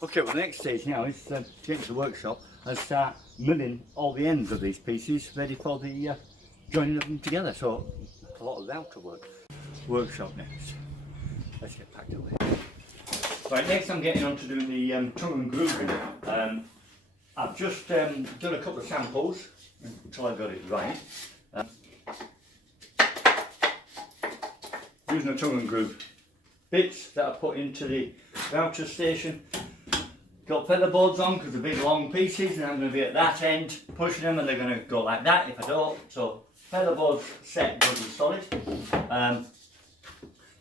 Okay, well the next stage now is to get to the workshop and start milling all the ends of these pieces ready for the joining of them together. So a lot of router work. Workshop next. Let's get packed away. Right, next I'm getting on to doing the tongue and grooving. I've just done a couple of samples until I got it right. Using a tongue and groove bits that I put into the router station. Got feather boards on because they're big long pieces, and I'm going to be at that end pushing them, and they're going to go like that if I don't. So feather boards set good and solid.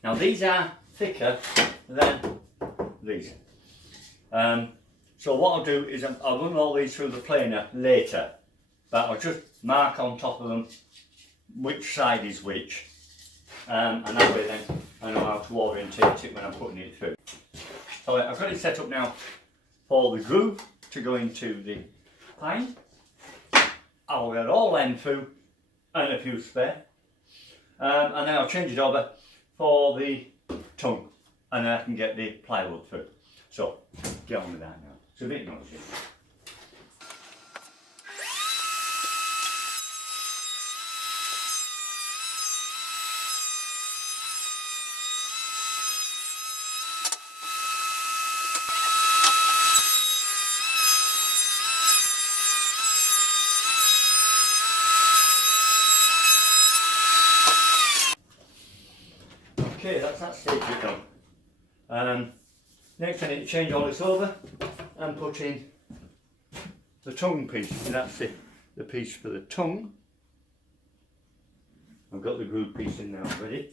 Now these are thicker than these. So what I'll do is I'll run all these through the planer later, but I'll just mark on top of them which side is which, and that way then I know how to orientate it when I'm putting it through. So I've got it set up now for the groove to go into the pine. I'll get all them through and a few spare, and then I'll change it over for the tongue, and then I can get the plywood through. So get on with that now. It's a bit noisy. Okay, that's that stage done. Next I need to change all this over and put in the tongue piece. And that's the piece for the tongue. I've got the groove piece in now ready.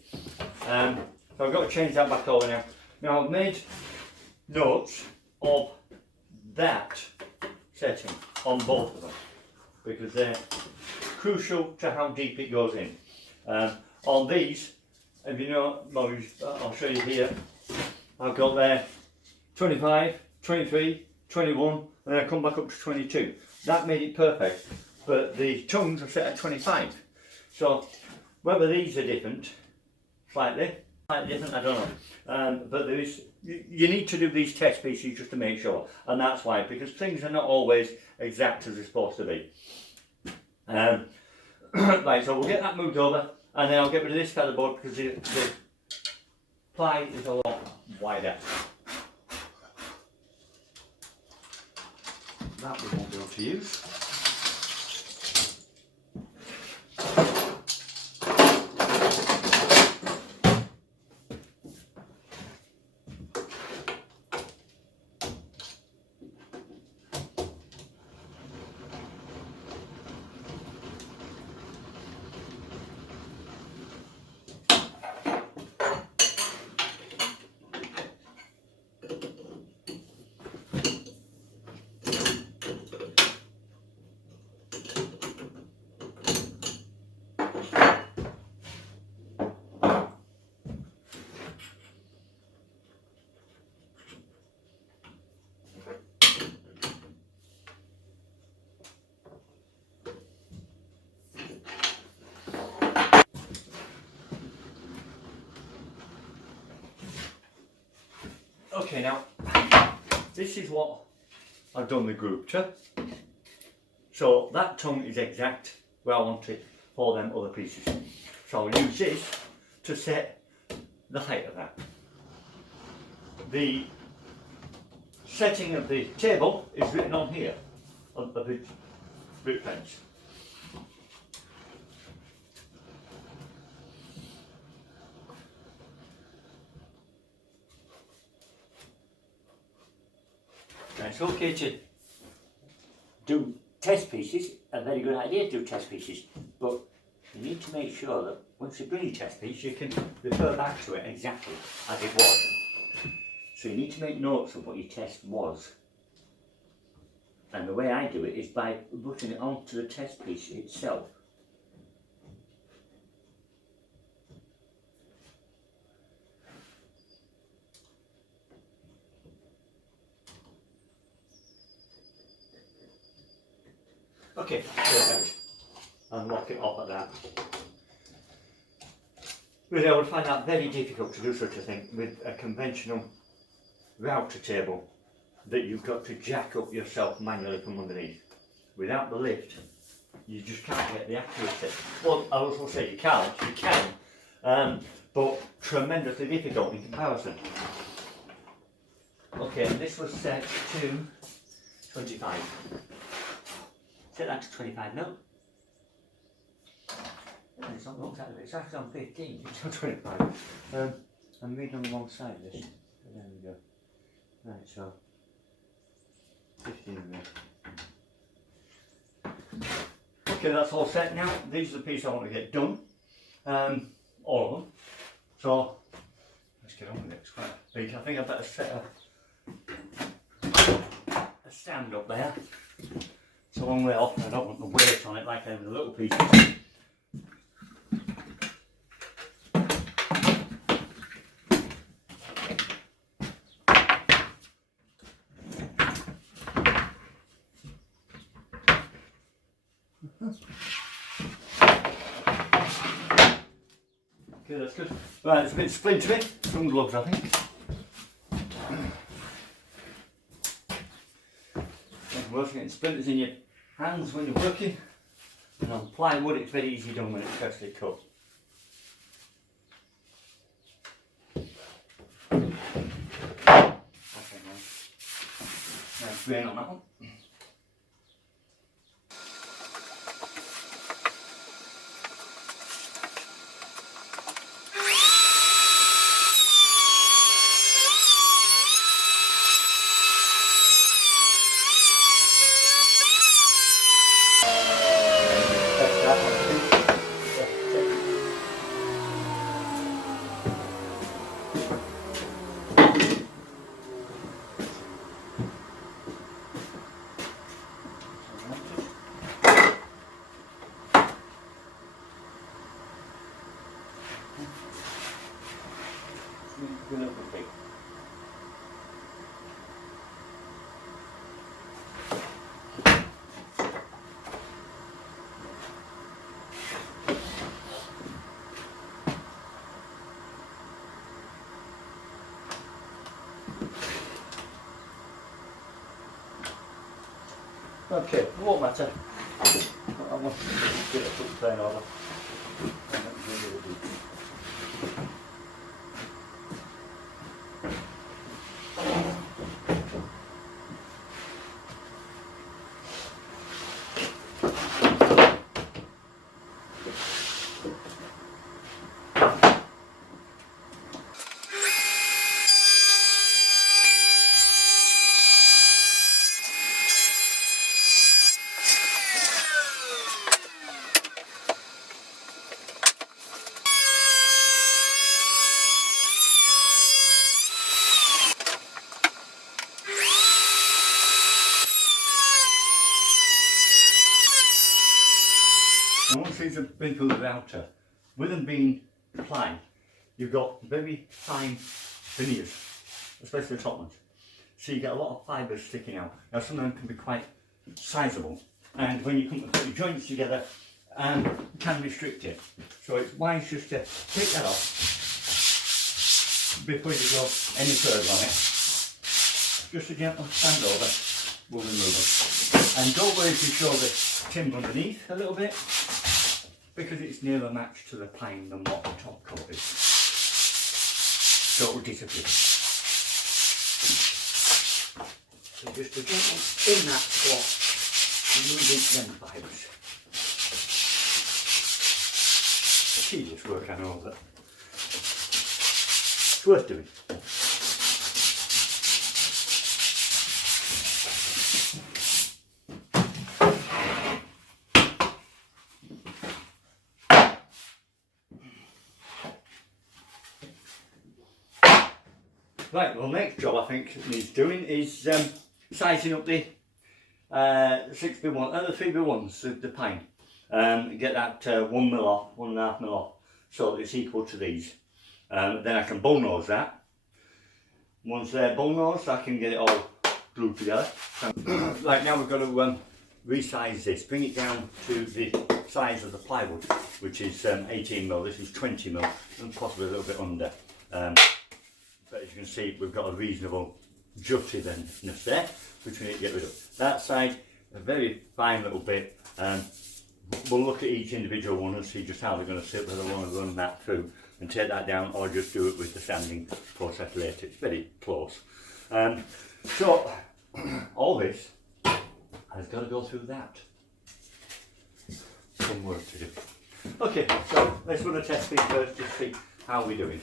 So I've got to change that back over now. Now I've made notes of that setting on both of them because they're crucial to how deep it goes in. On these, if you know, I'll show you here, I've got there 25, 23, 21, and then I come back up to 22. That made it perfect, but the tongues are set at 25. So whether these are different, slightly different, I don't know. But there is, you need to do these test pieces just to make sure, and that's why, because things are not always exact as they're supposed to be. Right, so we'll get that moved over, and then I'll get rid of this feather board because the ply is a lot wider. That we won't be able to use. Okay, now this is what I've done the group to. So that tongue is exact where I want it for them other pieces. So I'll use this to set the height of that. The setting of the table is written on here, on the root fence. It's okay to do test pieces, a very good idea to do test pieces, but you need to make sure that once you bring your test piece you can refer back to it exactly as it was. So you need to make notes of what your test was, and the way I do it is by putting it onto the test piece itself. Okay, perfect. And lock it off at that. Really, I would find that very difficult to do such a thing with a conventional router table. that you've got to jack up yourself manually from underneath. Without the lift, you just can't get the accuracy. Well, I also say you can, but tremendously difficult in comparison. Okay, and this was set to 25. Set that to 25 mil. It's not looked at it, it's actually on 15, it's on 25. I'm reading on the wrong side of this. There we go. Right, so 15 mil. Okay, that's all set now. These are the pieces I want to get done. All of them. So let's get on with it. It's quite big. I think I better set a stand up there. It's a long way off and I don't want the weight on it like I have with the little pieces. Okay, that's good. Right, it's a bit splintery. Some gloves, I think. Worth getting splinters in your hands when you're working. And on plywood, it's very easy done when it's freshly cut. Okay, nice grain on that one. Okay, won't matter. I want to get a foot plane over. And once these have been through the router, with them being ply, you've got very fine veneers, especially the top ones. So you get a lot of fibres sticking out. Now some of them can be quite sizable, and when you come to put your joints together, can restrict it. So it's wise just to take that off before you go any further on it. Just a gentle stand over, we'll remove them. And don't worry if you show the timber underneath a little bit, because it's nearer matched to the pine than what the top coat is. So it will disappear. So just a gentle in that slot, removing them fibres. Tedious work, I know, but it's worth doing. Right, well, next job I think needs doing is sizing up the 6x1, the 3x1s, the pine. Get that 1 mil off, 1.5 mil off, so that it's equal to these. Then I can bullnose that. Once they're bullnosed, I can get it all glued together. Right, now we've got to resize this, bring it down to the size of the plywood, which is 18 mil. This is 20 mil, and possibly a little bit under. But as you can see, we've got a reasonable juttiness there, which we need to get rid of. That side, a very fine little bit. We'll look at each individual one and see just how they're going to sit, whether I want to run that through and take that down, or just do it with the sanding process later. It's very close. So all this has got to go through that. Some work to do. Okay, so let's run a test feed first, just see how we're doing.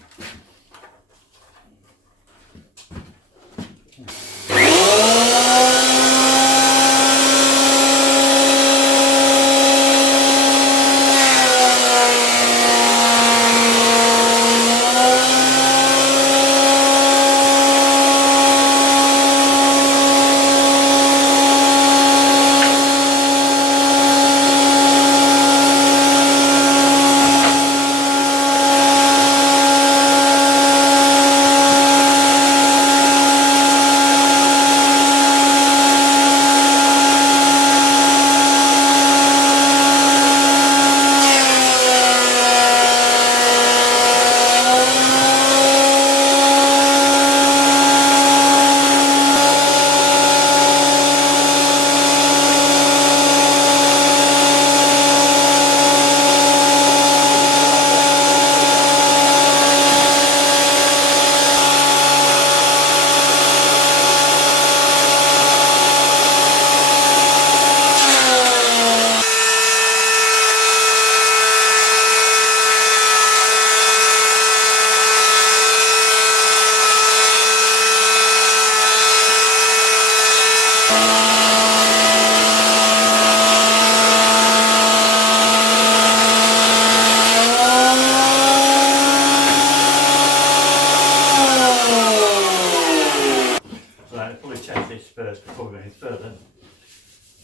First before we go any further.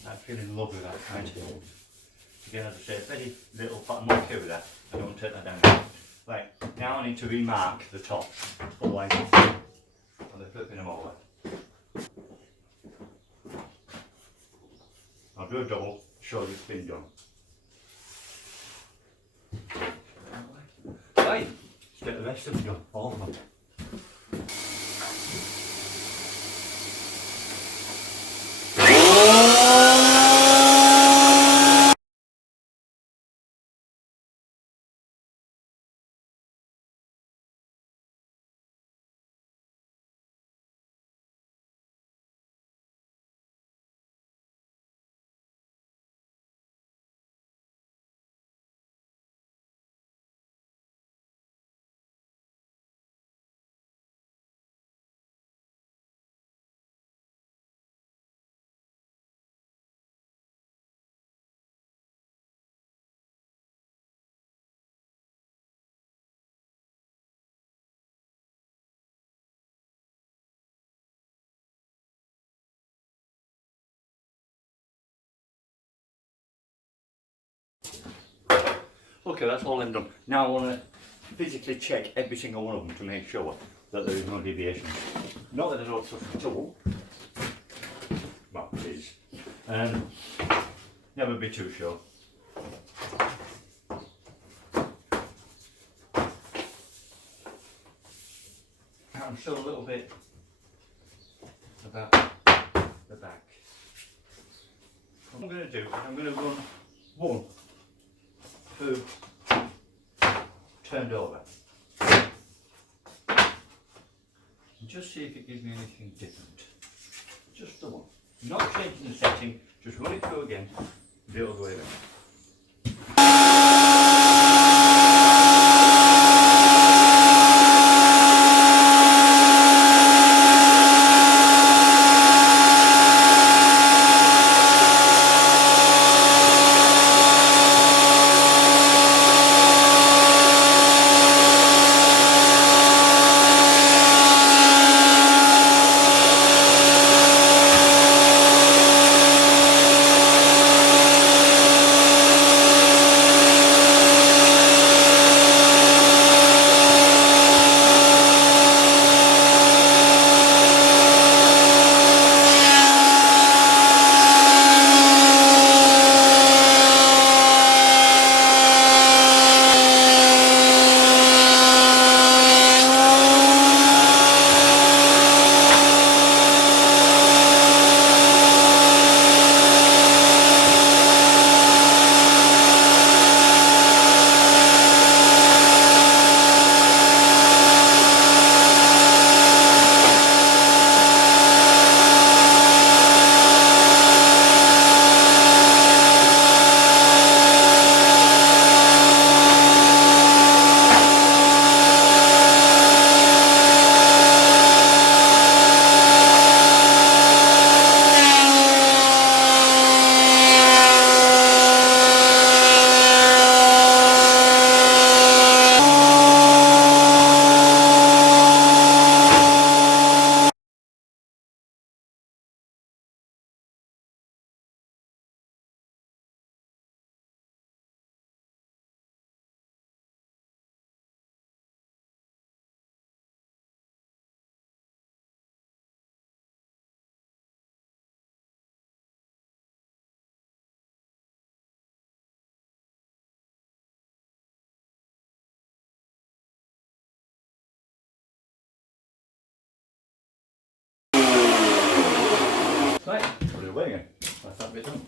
I'm feeling lovely that kind. Again, as I say, very little, but I'm okay with that. I don't take that down. Right, now I need to remark the tops, otherwise they're flipping them over. I'll do a double, show you it's been done. Right, let's get the rest of them done, all of them. Okay, that's all them done. Now I want to physically check every single one of them to make sure that there is no deviation. Not that I don't trust the tool, well, it is. Never be too sure. I'm still a little bit about the back. What I'm going to do is I'm going to run one through turned over and just see if it gives me anything different. Just the one. Not changing the setting, just run it through again, the other way around. there you go. That's that bit done.